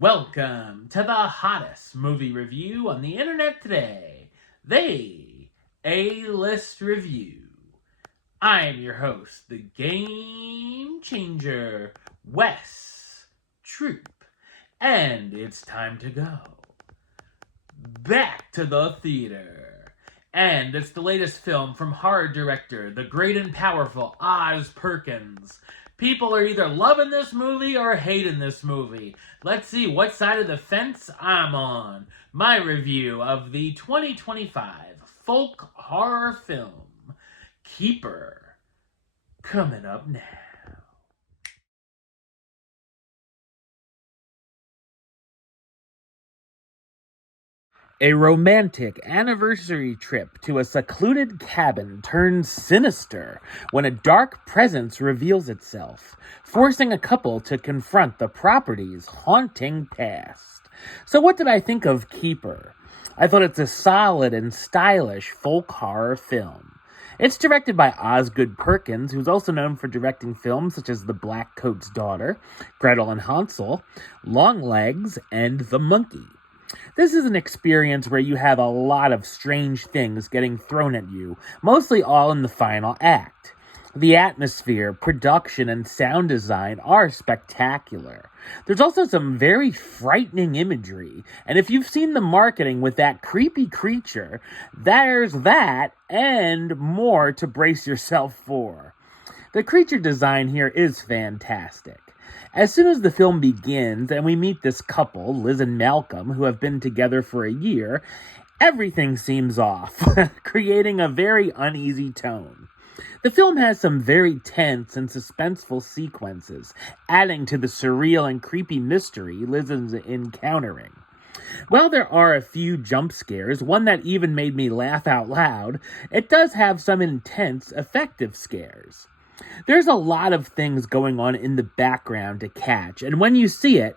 Welcome to the hottest movie review on the internet today, the A-List Review. I am your host, the Game Changer, Wes Troop, and it's time to go back to the theater. And it's the latest film from horror director, the great and powerful Oz Perkins. People are either loving this movie or hating this movie. Let's see what side of the fence I'm on. My review of the 2025 folk horror film, Keeper, coming up now. A romantic anniversary trip to a secluded cabin turns sinister when a dark presence reveals itself, forcing a couple to confront the property's haunting past. So what did I think of Keeper? I thought it's a solid and stylish folk horror film. It's directed by Osgood Perkins, who's also known for directing films such as The Black Coat's Daughter, Gretel and Hansel, Longlegs, and The Monkey. This is an experience where you have a lot of strange things getting thrown at you, mostly all in the final act. The atmosphere, production, and sound design are spectacular. There's also some very frightening imagery, and if you've seen the marketing with that creepy creature, there's that and more to brace yourself for. The creature design here is fantastic. As soon as the film begins and we meet this couple, Liz and Malcolm, who have been together for a year, everything seems off, creating a very uneasy tone. The film has some very tense and suspenseful sequences, adding to the surreal and creepy mystery Liz is encountering. While there are a few jump scares, one that even made me laugh out loud, it does have some intense, effective scares. There's a lot of things going on in the background to catch, and when you see it,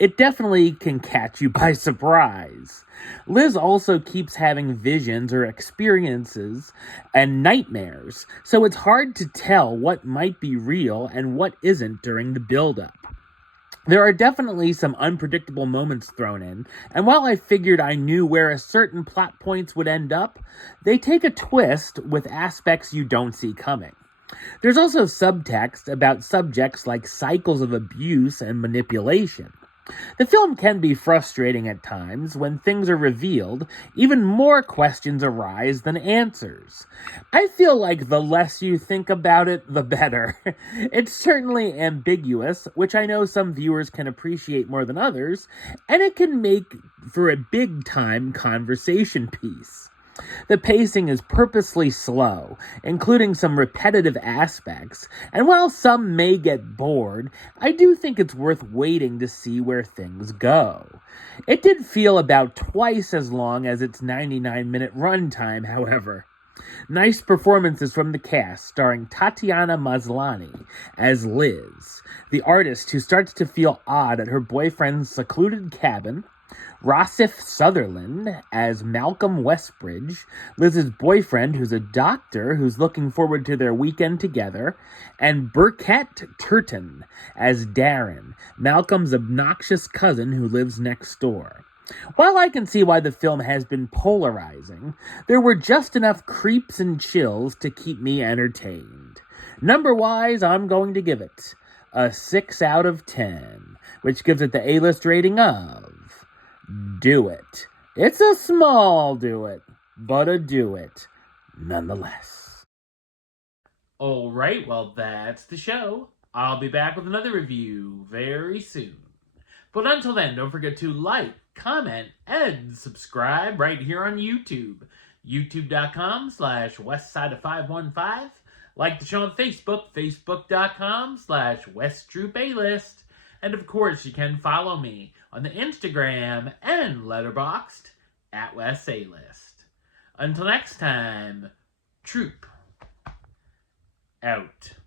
it definitely can catch you by surprise. Liz also keeps having visions or experiences and nightmares, so it's hard to tell what might be real and what isn't during the build-up. There are definitely some unpredictable moments thrown in, and while I figured I knew where a certain plot points would end up, they take a twist with aspects you don't see coming. There's also subtext about subjects like cycles of abuse and manipulation. The film can be frustrating at times. When things are revealed, even more questions arise than answers. I feel like the less you think about it, the better. It's certainly ambiguous, which I know some viewers can appreciate more than others, and it can make for a big-time conversation piece. The pacing is purposely slow, including some repetitive aspects, and while some may get bored, I do think it's worth waiting to see where things go. It did feel about twice as long as its 99-minute runtime, however. Nice performances from the cast, starring Tatiana Maslany as Liz, the artist who starts to feel odd at her boyfriend's secluded cabin, Rossif Sutherland as Malcolm Westbridge, Liz's boyfriend who's a doctor who's looking forward to their weekend together, and Burkett Turton as Darren, Malcolm's obnoxious cousin who lives next door. While I can see why the film has been polarizing, there were just enough creeps and chills to keep me entertained. Number-wise, I'm going to give it a 6 out of 10, which gives it the A-list rating of do it. It's a small do it, but a do it nonetheless. Alright, well, that's the show. I'll be back with another review very soon. But until then, don't forget to like, comment, and subscribe right here on YouTube. YouTube.com/Westside515. Like the show on Facebook, Facebook.com/WestTroopAlist. And of course, you can follow me on the Instagram and Letterboxd at WesAlist. Until next time, Troop out.